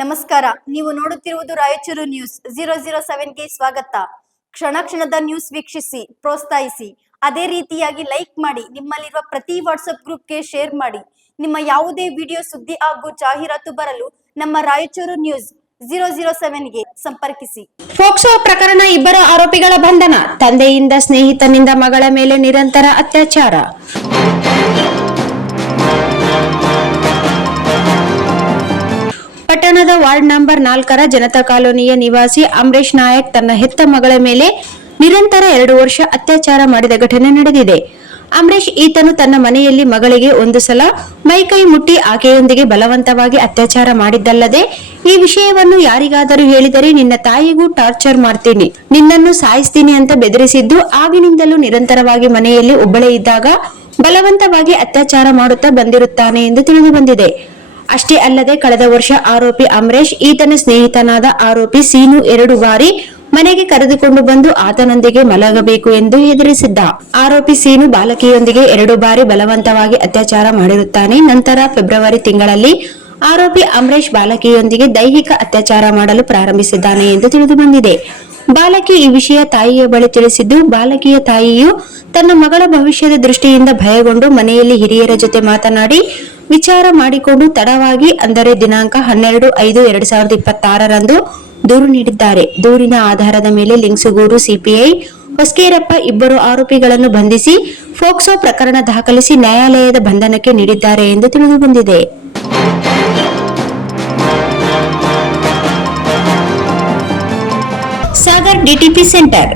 ನಮಸ್ಕಾರ. ನೀವು ನೋಡುತ್ತಿರುವುದು ರಾಯಚೂರು ನ್ಯೂಸ್ 007ಗೆ ಸ್ವಾಗತ. ಕ್ಷಣ ಕ್ಷಣದ ನ್ಯೂಸ್ ವೀಕ್ಷಿಸಿ, ಪ್ರೋತ್ಸಾಹಿಸಿ. ಅದೇ ರೀತಿಯಾಗಿ ಲೈಕ್ ಮಾಡಿ, ನಿಮ್ಮಲ್ಲಿರುವ ಪ್ರತಿ ವಾಟ್ಸ್ಆಪ್ ಗ್ರೂಪ್ಗೆ ಶೇರ್ ಮಾಡಿ. ನಿಮ್ಮ ಯಾವುದೇ ವಿಡಿಯೋ, ಸುದ್ದಿ ಹಾಗೂ ಜಾಹೀರಾತು ಬರಲು ನಮ್ಮ ರಾಯಚೂರು ನ್ಯೂಸ್ 007ಗೆ ಸಂಪರ್ಕಿಸಿ. ಫೋಕ್ಸೋ ಪ್ರಕರಣ, ಇಬ್ಬರು ಆರೋಪಿಗಳ ಬಂಧನ. ತಂದೆಯಿಂದ ಸ್ನೇಹಿತನಿಂದ ಮಗಳ ಮೇಲೆ ನಿರಂತರ ಅತ್ಯಾಚಾರ. ಪಟ್ಟಣದ ವಾರ್ಡ್ ನಂಬರ್ 4ರ ಜನತಾ ಕಾಲೋನಿಯ ನಿವಾಸಿ ಅಮರೇಶ್ ನಾಯಕ್ ತನ್ನ ಹೆತ್ತ ಮಗಳ ಮೇಲೆ ನಿರಂತರ 2 ವರ್ಷ ಅತ್ಯಾಚಾರ ಮಾಡಿದ ಘಟನೆ ನಡೆದಿದೆ. ಅಮರೇಶ್ ಈತನು ತನ್ನ ಮನೆಯಲ್ಲಿ ಮಗಳಿಗೆ ಒಂದು ಸಲ ಮೈಕೈ ಮುಟ್ಟಿ ಆಕೆಯೊಂದಿಗೆ ಬಲವಂತವಾಗಿ ಅತ್ಯಾಚಾರ ಮಾಡಿದ್ದಲ್ಲದೆ, ಈ ವಿಷಯವನ್ನು ಯಾರಿಗಾದರೂ ಹೇಳಿದರೆ ನಿನ್ನ ತಾಯಿಗೂ ಟಾರ್ಚರ್ ಮಾಡ್ತೀನಿ, ನಿನ್ನನ್ನು ಸಾಯಿಸ್ತೀನಿ ಅಂತ ಬೆದರಿಸಿದ್ದು, ಆಗಿನಿಂದಲೂ ನಿರಂತರವಾಗಿ ಮನೆಯಲ್ಲಿ ಒಬ್ಬಳೇ ಇದ್ದಾಗ ಬಲವಂತವಾಗಿ ಅತ್ಯಾಚಾರ ಮಾಡುತ್ತಾ ಬಂದಿರುತ್ತಾನೆ ಎಂದು ತಿಳಿದು ಬಂದಿದೆ. ಅಷ್ಟೇ ಅಲ್ಲದೆ, ಕಳೆದ ವರ್ಷ ಆರೋಪಿ ಅಮರೇಶ್ ಈತನ ಸ್ನೇಹಿತನಾದ ಆರೋಪಿ ಸೀನು 2 ಬಾರಿ ಮನೆಗೆ ಕರೆದುಕೊಂಡು ಬಂದು ಆತನೊಂದಿಗೆ ಮಲಗಬೇಕು ಎಂದು ಹೆದರಿಸಿದ್ದ. ಆರೋಪಿ ಸೀನು ಬಾಲಕಿಯೊಂದಿಗೆ 2 ಬಾರಿ ಬಲವಂತವಾಗಿ ಅತ್ಯಾಚಾರ ಮಾಡಿರುತ್ತಾನೆ. ನಂತರ ಫೆಬ್ರವರಿ ತಿಂಗಳಲ್ಲಿ ಆರೋಪಿ ಅಮರೇಶ್ ಬಾಲಕಿಯೊಂದಿಗೆ ದೈಹಿಕ ಅತ್ಯಾಚಾರ ಮಾಡಲು ಪ್ರಾರಂಭಿಸಿದ್ದಾನೆ ಎಂದು ತಿಳಿದು ಬಂದಿದೆ. ಬಾಲಕಿ ಈ ವಿಷಯ ತಾಯಿಯ ಬಳಿ ತಿಳಿಸಿದ್ದು, ಬಾಲಕಿಯ ತಾಯಿಯು ತನ್ನ ಮಗಳ ಭವಿಷ್ಯದ ದೃಷ್ಟಿಯಿಂದ ಭಯಗೊಂಡು ಮನೆಯಲ್ಲಿ ಹಿರಿಯರ ಜೊತೆ ಮಾತನಾಡಿ ವಿಚಾರ ಮಾಡಿಕೊಂಡು ತಡವಾಗಿ, ಅಂದರೆ ದಿನಾಂಕ 12/5/2026ರಂದು ದೂರು ನೀಡಿದ್ದಾರೆ. ದೂರಿನ ಆಧಾರದ ಮೇಲೆ ಲಿಂಗಸೂಗೂರು ಸಿಪಿಐ ಹೊಸಕೇರಪ್ಪ ಇಬ್ಬರು ಆರೋಪಿಗಳನ್ನು ಬಂಧಿಸಿ ಫೋಕ್ಸೋ ಪ್ರಕರಣ ದಾಖಲಿಸಿ ನ್ಯಾಯಾಲಯದ ಬಂಧನಕ್ಕೆ ನೀಡಿದ್ದಾರೆ ಎಂದು ತಿಳಿದು ಬಂದಿದೆ. Sagar DTP centre.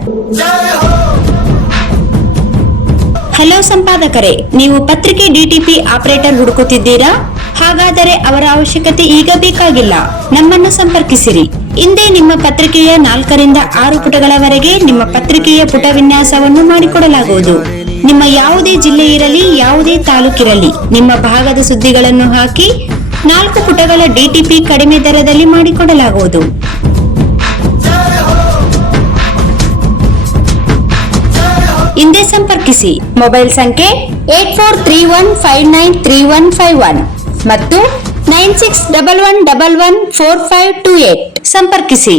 ಹಲೋ ಸಂಪಾದಕರೇ, ನೀವು ಪತ್ರಿಕೆ ಡಿಟಿಪಿ ಆಪರೇಟರ್ ಹುಡುಕುತ್ತಿದ್ದೀರಾ? ಹಾಗಾದರೆ ಅವರ ಅವಶ್ಯಕತೆ ಈಗ ಬೇಕಾಗಿಲ್ಲ. ನಮ್ಮನ್ನು ಸಂಪರ್ಕಿಸಿರಿ. ಇಂದೇ ನಿಮ್ಮ ಪತ್ರಿಕೆಯ 4ರಿಂದ 6 ಪುಟಗಳವರೆಗೆ ನಿಮ್ಮ ಪತ್ರಿಕೆಯ ಪುಟ ವಿನ್ಯಾಸವನ್ನು ಮಾಡಿಕೊಡಲಾಗುವುದು. ನಿಮ್ಮ ಯಾವುದೇ ಜಿಲ್ಲೆ ಇರಲಿ, ಯಾವುದೇ ತಾಲೂಕಿರಲಿ, ನಿಮ್ಮ ಭಾಗದ ಸುದ್ದಿಗಳನ್ನು ಹಾಕಿ 4 ಪುಟಗಳ ಡಿಟಿಪಿ ಕಡಿಮೆ ದರದಲ್ಲಿ ಮಾಡಿಕೊಡಲಾಗುವುದು. ಹಿಂದೆ ಸಂಪರ್ಕಿಸಿ. ಮೊಬೈಲ್ ಸಂಖ್ಯೆ 8431593151 ಮತ್ತು 9611114528 ಸಂಪರ್ಕಿಸಿ.